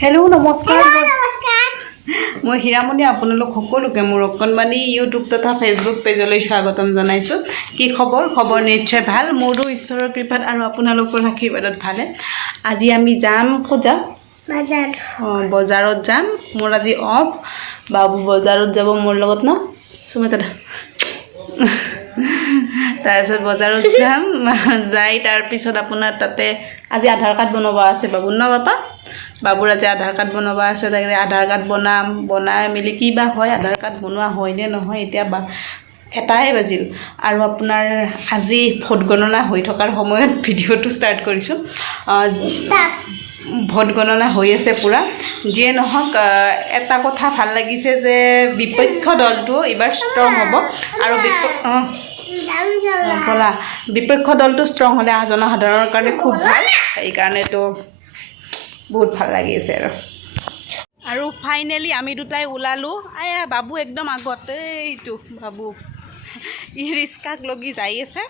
Hello नमस्कार मैं हिरामणि आपलोक सकलोके मोर अकणमानी YouTube तथा फेसबुक पेजলৈ स्वागतम जनाइছোঁ। कि खबर निश्चय ভাল मोरो ঈশ্বৰৰ कृपात और आपलोकर आशीर्वादत भाले। আজি আমি যাম ক'ত যাম बजारत जाम मोर আজি अफ बाबू बजारत যাব मोर लगत न सुमिता তাৰপিছত বজাৰত যাম যাই তাৰ পিছত আপোনাৰ তাতে আজি আধাৰ কাৰ্ড বনাব আছে বাবু ন বাপা বাবুৰ আজি আধাৰ কাৰ্ড বনাব আছে তাকে আধাৰ কাৰ্ড বনাই মিলি কি বা হয় আধাৰ কাৰ্ড বনোৱা হয় নে নহয় এতিয়া এটাই বাজিল আৰু আপোনাৰ আজি ভোট গণনা হৈ থকাৰ সময়ত ভিডিঅ'টো ষ্টাৰ্ট কৰিছোঁ। ভোট গণনা হৈ আছে পুৰা যিয়ে নহওক এটা কথা ভাল লাগিছে যে বিপক্ষ দলটো এবাৰ ষ্ট্ৰং হ'ব আৰু বিপক্ষ দলটো ষ্ট্ৰং হ'লে জনসাধাৰণৰ কাৰণে খুব ভাল সেইকাৰণেতো বহুত ভাল লাগিছে আৰু ফাইনেলি আমি দুটাই ওলালো আয়া বাবু একদম আগতে এইটো বাবু ই ৰিস্কাক লগি যাই আছে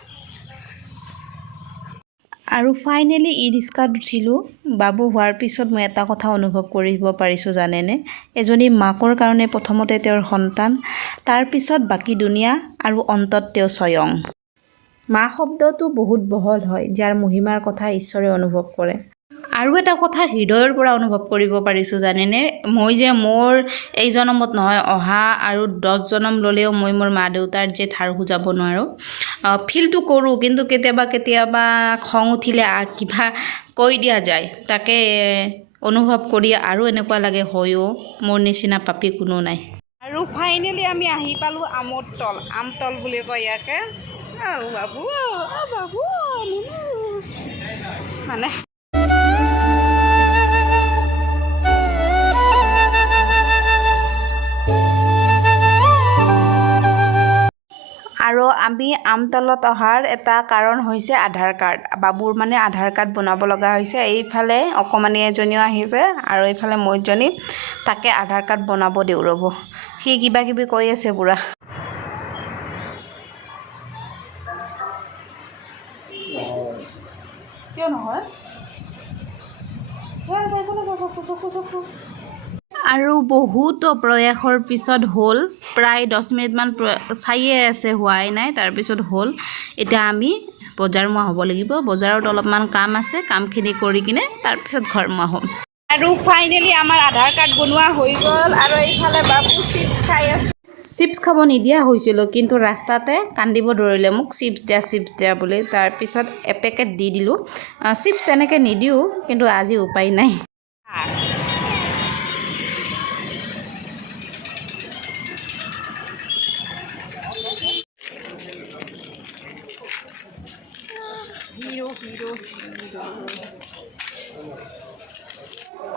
আৰু ফাইনেলি ই ৰিস্কাত উঠিলোঁ। বাবু হোৱাৰ পিছত মই এটা কথা অনুভৱ কৰিব পাৰিছোঁ জানেনে, এজনী মাকৰ কাৰণে প্ৰথমতে তেওঁৰ সন্তান তাৰ পিছত বাকী দুনিয়া আৰু অন্তত তেওঁ স্বয়ং। মা শব্দটো বহুত বহল হয় যাৰ মহিমাৰ কথা ঈশ্বৰে অনুভৱ কৰে। আৰু এটা কথা হৃদয়ৰ পৰা অনুভৱ কৰিব পাৰিছোঁ জানেনে, মই যে মোৰ এই জনমত নহয় অহা আৰু 10 জনম ল'লেও মই মোৰ মা দেউতাৰ যে ধাৰ খুজাব নোৱাৰোঁ। ফিলটো কৰোঁ কিন্তু কেতিয়াবা খং উঠিলে কিবা কৈ দিয়া যায় তাকে অনুভৱ কৰি আৰু এনেকুৱা লাগে হয়ও মোৰ নিচিনা পাপী কোনো নাই। আৰু ফাইনেলি আমি আহি পালোঁ আমতল বুলি কয় ইয়াকে বাবু বাবু মানে আৰু আমি আমতলত অহাৰ এটা কাৰণ হৈছে আধাৰ কাৰ্ড। বাবুৰ মানে আধাৰ কাৰ্ড বনাব লগা হৈছে। এইফালে অকণমানি এজনীও আহিছে আৰু এইফালে মইজনী তাকে আধাৰ কাৰ্ড বনাব দিওঁ ৰ'ব। সি কিবা কিবি কৈ আছে বুঢ়া। কিয় নহয় আৰু বহুতো প্ৰয়াসৰ পিছত হ'ল প্ৰায় 10 মিনিটমান চাইয়ে আছে হোৱাই নাই তাৰপিছত হ'ল। এতিয়া আমি বজাৰমুৱা হ'ব লাগিব। বজাৰত অলপমান কাম আছে, কামখিনি কৰি কিনে তাৰপিছত ঘৰমুৱা হ'ম। আৰু ফাইনেলি আমাৰ আধাৰ কাৰ্ড বনোৱা হৈ গ'ল আৰু এইফালে বাবু চিপছ খাই আছে। চিপছ খাব নিদিয়া হৈছিলোঁ কিন্তু ৰাস্তাতে কান্দিব ধৰিলে মোক চিপছ দিয়া বুলি। তাৰপিছত এপেকেট দি দিলোঁ। চিপছ তেনেকৈ নিদিওঁ কিন্তু আজি উপায় নাই।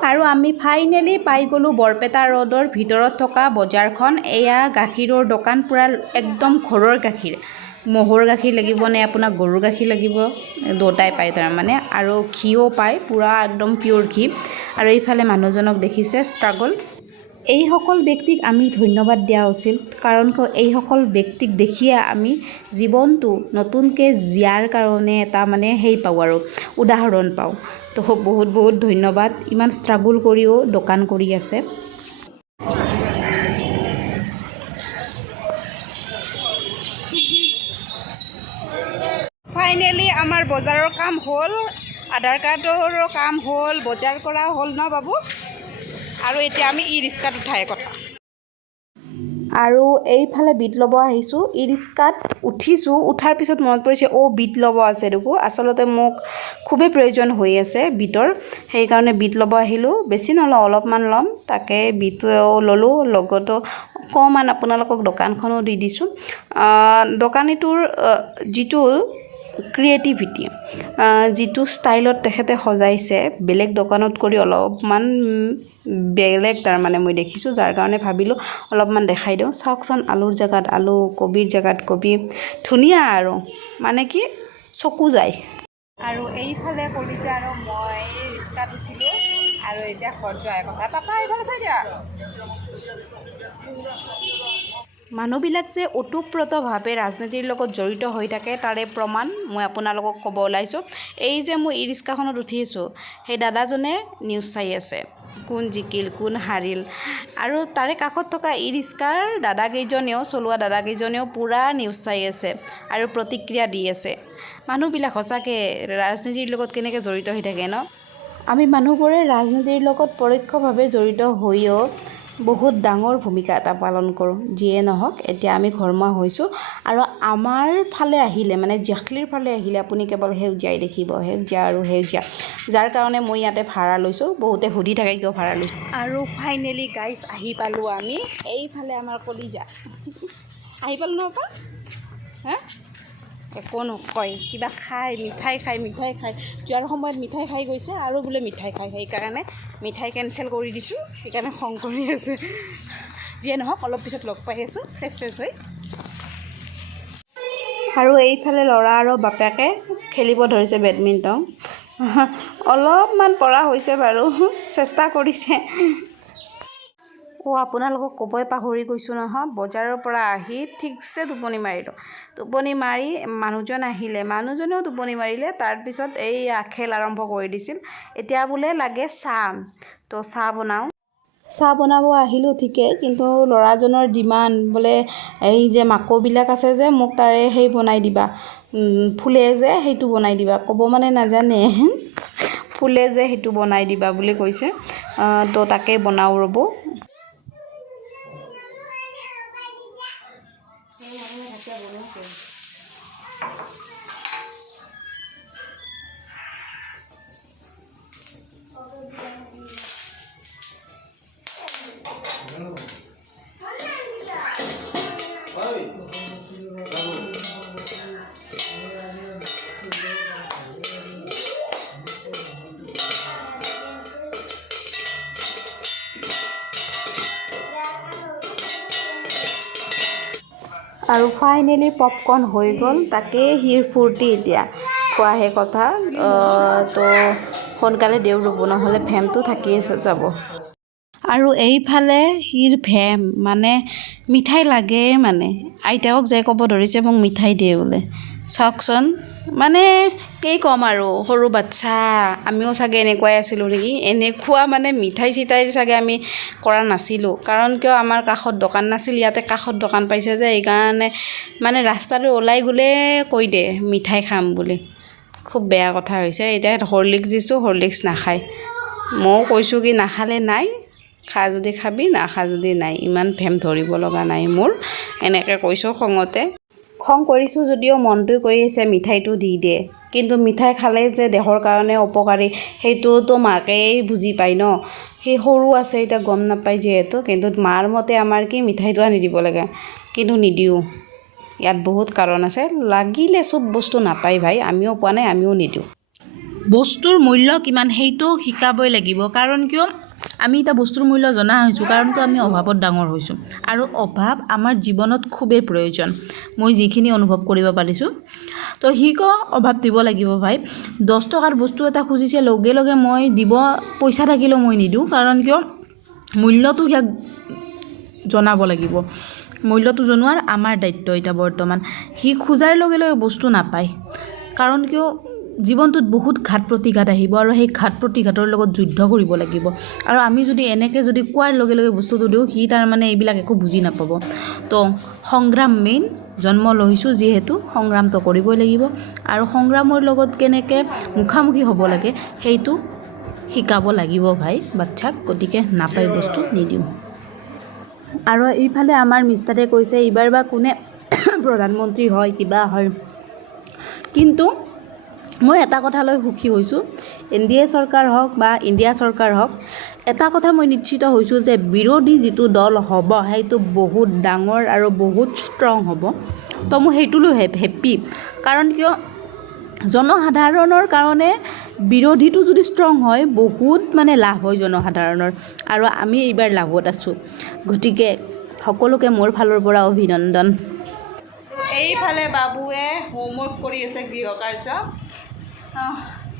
আৰু আমি ফাইনেলি পাই গ'লোঁ বৰপেটা ৰোডৰ ভিতৰত থকা বজাৰখন। এয়া গাখীৰৰ দোকান, পূৰা একদম ঘৰৰ গাখীৰ। ম'হৰ গাখীৰ লাগিব নে আপোনাক গৰুৰ গাখীৰ লাগিব দুটাই পায় তাৰমানে, আৰু ঘিও পায় পূৰা একদম পিয়'ৰ ঘি। আৰু এইফালে মানুহজনক দেখিছে ষ্ট্ৰাগল। এইসকল ব্যক্তিক আমি ধন্যবাদ দিয়া উচিত কাৰণ এইসকল ব্যক্তিক দেখিয়ে আমি জীৱনটো নতুনকৈ জীয়াৰ কাৰণে এটা মানে পাওঁ আৰু উদাহৰণ পাওঁ। তো বহুত ধন্যবাদ। ইমান ষ্ট্ৰাগল কৰিও দোকান কৰি আছে। ফাইনেলি আমাৰ বজাৰৰ কাম হ'ল, আধাৰ কাৰ্ডৰো কাম হ'ল, বজাৰ কৰা হ'ল ন বাবু। আৰু এতিয়া আমি ই ৰিস্কাত উঠাই কথা। আৰু এইফালে বিট ল'ব আহিছোঁ। ই ৰিস্কাত উঠিছোঁ, উঠাৰ পিছত মনত পৰিছে বিট ল'ব আছে দেখোঁ। আচলতে মোক খুবেই প্ৰয়োজন হৈ আছে বিটৰ, সেইকাৰণে বিট ল'ব আহিলোঁ। বেছি নলওঁ, অলপমান ল'ম। তাকে বিটও ল'লোঁ, লগতো অকণমান আপোনালোকক দোকানখনো দি দিছোঁ। দোকানীটোৰ যিটো ক্ৰিয়েটিভিটি, যিটো ষ্টাইলত তেখেতে সজাইছে বেলেগ দোকানত কৰি অলপমান বেলেগ তাৰমানে মই দেখিছোঁ, যাৰ কাৰণে ভাবিলোঁ অলপমান দেখাই দিওঁ। চাওকচোন, আলুৰ জেগাত আলু, কবিৰ জেগাত কবি, ধুনীয়া আৰু মানে কি চকু যায়। আৰু এইফালে কলিতা আৰু মই ৰিস্কাত উঠিলোঁ আৰু এতিয়া ঘৰত যোৱাৰ কথা। পাপা এইফালে চাই দিয়া। মানুহবিলাক যে ওতপ্ৰোতভাৱে ৰাজনীতিৰ লগত জড়িত হৈ থাকে তাৰে প্ৰমাণ মই আপোনালোকক ক'ব ওলাইছোঁ। এই যে মই ই ৰিস্কাখনত উঠিছোঁ, সেই দাদাজনে নিউজ চাই আছে। কোন জিকিল কোন হাৰিল। আৰু তাৰে কাষত থকা ই ৰিক্সাৰ দাদাকেইজনেও চলোৱা দাদাকেইজনেও পূৰা নিউজ চাই আছে আৰু প্ৰতিক্ৰিয়া দি আছে। মানুহবিলাক সঁচাকৈ ৰাজনীতিৰ লগত কেনেকৈ জড়িত হৈ থাকে ন। আমি মানুহবোৰে ৰাজনীতিৰ লগত পৰোক্ষভাৱে জড়িত হৈও বহুত ডাঙৰ ভূমিকা এটা পালন কৰোঁ। যিয়ে নহওক এতিয়া আমি ঘৰমুৱা হৈছোঁ আৰু আমাৰ ফালে আহিলে মানে জাখলিৰ ফালে আহিলে আপুনি কেৱল সেউজীয়াই দেখিব, সেউজীয়া আৰু সেউজীয়া। যাৰ কাৰণে মই ইয়াতে ভাড়া লৈছোঁ। বহুতে সুধি থাকে কিয় ভাড়া লৈছোঁ। আৰু ফাইনেলি গাইজ আহি পালোঁ আমি এইফালে আমাৰ কলিজা আহি পালোঁ ন আপা হা একো নকয় কিবা খাই মিঠাই খাই যোৱাৰ সময়ত মিঠাই খাই গৈছে আৰু বোলে মিঠাই খাই সেইকাৰণে মিঠাই কেঞ্চেল কৰি দিছোঁ। সেইকাৰণে খং কৰি আছে। যিয়ে নহওক অলপ পিছত লগ পাই আছোঁ ফ্ৰেছ হৈ। আৰু এইফালে ল'ৰা আৰু বাপেকে খেলিব ধৰিছে বেডমিণ্টন। অলপমান পৰা হৈছে বাৰু, চেষ্টা কৰিছে। আপোনালোকক ক'বই পাহৰি গৈছোঁ নহয়, বজাৰৰ পৰা আহি ঠিকছে টোপনি মাৰিলোঁ। টোপনি মাৰি মানুহজন আহিলে, মানুহজনেও টোপনি মাৰিলে। তাৰপিছত এই খেল আৰম্ভ কৰি দিছিল। এতিয়া বোলে লাগে চাহ, তো চাহ বনাব আহিলোঁ ঠিকেই, কিন্তু ল'ৰাজনৰ ডিমাণ্ড বোলে এই যে মাকৌবিলাক আছে যে মোক তাৰে সেই বনাই দিবা, ফুলে যে সেইটো বনাই দিবা। ক'ব মানে নাজানে, ফুলে যে সেইটো বনাই দিবা বুলি কৈছে। তো তাকে বনাওঁ ৰ'ব। আৰু ফাইনেলি পপকৰ্ণ হৈ গ'ল। তাকে হিৰ ফূৰ্তি এতিয়া খোৱাহে কথা। তো সোনকালে দেওঁ ৰ'ব, নহ'লে ভেমটো থাকিয়ে যাব। আৰু এইফালে হিৰ ভেম মানে মিঠাই লাগে, মানে আইতাকক যাই ক'ব ধৰিছে মোক মিঠাই দিয়ে বোলে। চাওকচোন মানে কি ক'ম আৰু, সৰু বাচ্ছা আমিও চাগে এনেকুৱাই আছিলোঁ নেকি। এনেকুৱা মানে মিঠাই চিঠাই চাগে আমি কৰা নাছিলোঁ। কাৰণ কিয় আমাৰ কাষত দোকান নাছিল, ইয়াতে কাষত দোকান পাইছে যে এইকাৰণে মানে ৰাস্তাটো ওলাই গ'লে কৈ দে মিঠাই খাম বুলি। খুব বেয়া কথা হৈছে। এতিয়া হৰলিক্স দিছোঁ, হৰলিক্স নাখায়। ময়ো কৈছোঁ কি নাখালে নাই, খা যদি খাবি, নাখা যদি নাই। ইমান ভেম ধৰিব লগা নাই মোৰ, এনেকৈ কৈছোঁ খঙতে। খং কৰিছোঁ যদিও মনটোৱে কৈ আছে মিঠাইটো দি দে। কিন্তু মিঠাই খালে যে দেহৰ কাৰণে অপকাৰী সেইটোতো মাকেই বুজি পায় ন। সেই সৰু আছে এতিয়া গম নাপায় যিহেতু। কিন্তু মাৰ মতে আমাৰ কি মিঠাইটো আনি দিব লাগে, কিন্তু নিদিওঁ। ইয়াত বহুত কাৰণ আছে। লাগিলে চব বস্তু নাপায় ভাই, আমিও পোৱা নাই, আমিও নিদিওঁ। বস্তুৰ মূল্য কিমান সেইটো শিকাবই লাগিব। কাৰণ কিয় আমি এতিয়া বস্তুৰ মূল্য জনা হৈছোঁ, কাৰণ কিয় আমি অভাৱত ডাঙৰ হৈছোঁ। আৰু অভাৱ আমাৰ জীৱনত খুবেই প্ৰয়োজন, মই যিখিনি অনুভৱ কৰিব পাৰিছোঁ। তো সিক অভাৱ দিব লাগিব ভাই। 10 টকাৰ বস্তু এটা খুজিছে, লগে লগে মই দিব পইচা থাকিলেও মই নিদিওঁ। কাৰণ কিয় মূল্যটো সিয়াক জনাব লাগিব। মূল্যটো জনোৱাৰ আমাৰ দায়িত্ব এতিয়া বৰ্তমান। সি খোজাৰ লগে লগে বস্তু নাপায়। কাৰণ কিয় জীৱনটোত বহুত ঘাত প্ৰতিঘাত আহিব আৰু সেই ঘাত প্ৰতিঘাতৰ লগত যুদ্ধ কৰিব লাগিব। আৰু আমি যদি এনেকৈ যদি কোৱাৰ লগে লগে বস্তুটো দিওঁ, সি তাৰমানে এইবিলাক একো বুজি নাপাব। তো সংগ্ৰাম মেইন, জন্ম লৈছোঁ যিহেতু সংগ্ৰামটো কৰিবই লাগিব। আৰু সংগ্ৰামৰ লগত কেনেকৈ মুখামুখি হ'ব লাগে সেইটো শিকাব লাগিব ভাই বাচ্ছাক। গতিকে নাপায় বস্তু নিদিওঁ। আৰু এইফালে আমাৰ মিষ্টাৰে কৈছে এইবাৰ বা কোনে প্ৰধানমন্ত্ৰী হয়, কিবা হয়। কিন্তু মই এটা কথালৈ সুখী হৈছোঁ, NDA চৰকাৰ হওক বা ইণ্ডিয়া চৰকাৰ হওক, এটা কথা মই নিশ্চিত হৈছোঁ যে বিৰোধী যিটো দল হ'ব সেইটো বহুত ডাঙৰ আৰু বহুত ষ্ট্ৰং হ'ব। তো মই সেইটোলৈ হেপ্পী। কাৰণ কিয় জনসাধাৰণৰ কাৰণে বিৰোধীটো যদি ষ্ট্ৰং হয়, বহুত মানে লাভ হয় জনসাধাৰণৰ। আৰু আমি এইবাৰ লাভত আছোঁ। গতিকে সকলোকে মোৰ ফালৰ পৰা অভিনন্দন। এইফালে বাবুৱে হোমৱৰ্ক কৰি আছে, গৃহ কাৰ্য।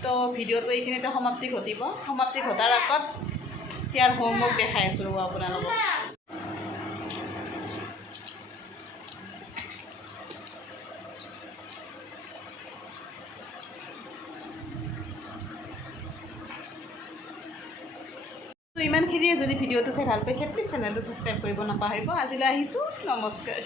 তো ভিডিঅ'টো এইখিনিতে সমাপ্তি ঘটিব। সমাপ্তি ঘটাৰ আগত ইয়াৰ হোমৱৰ্ক দেখাই আছোঁ ৰ'ব আপোনালোকক। ইমান ইমানখিনিয়ে যদি ভিডিঅ'টো চাই ভাল পাইছে প্লিজ চেনেলটো ছাবস্ক্ৰাইব কৰিব নাপাহৰিব আজিলৈ আহিছোঁ নমস্কাৰ